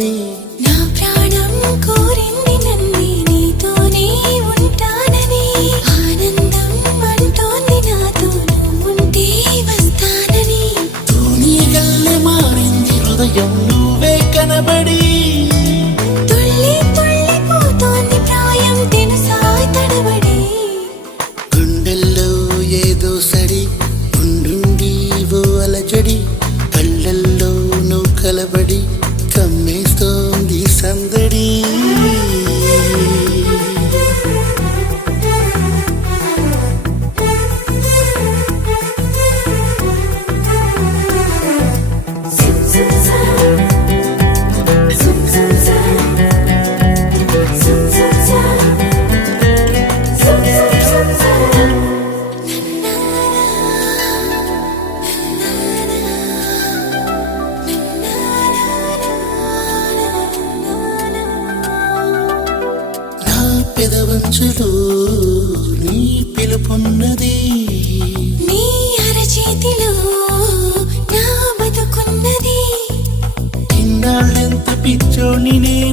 కనబడి నా ప్రాణం కోరింది నన్ను నీతోనే ఉంటానని ఆనందం అంటోంది నాతో నువ్వుంటే వస్తానని నీ గల్లె మారింది హృదయం నువ్వే కనబడి తుళ్ళి తుళ్ళిపోతోంది ప్రాయం తెలుసా తడబడి గుండెల్లో ఏదో సడి ఉండుండి ఓ అలజడి కళ్ళల్లో నువ్వు కలబడి కమ్మేస్తోంది సందడి నా పెదవంచులో నీ పిలుపున్నది నీ అరచేతిలో నా బతుకున్నది ఇన్నాళ్ళెంత పిచ్చోని నేను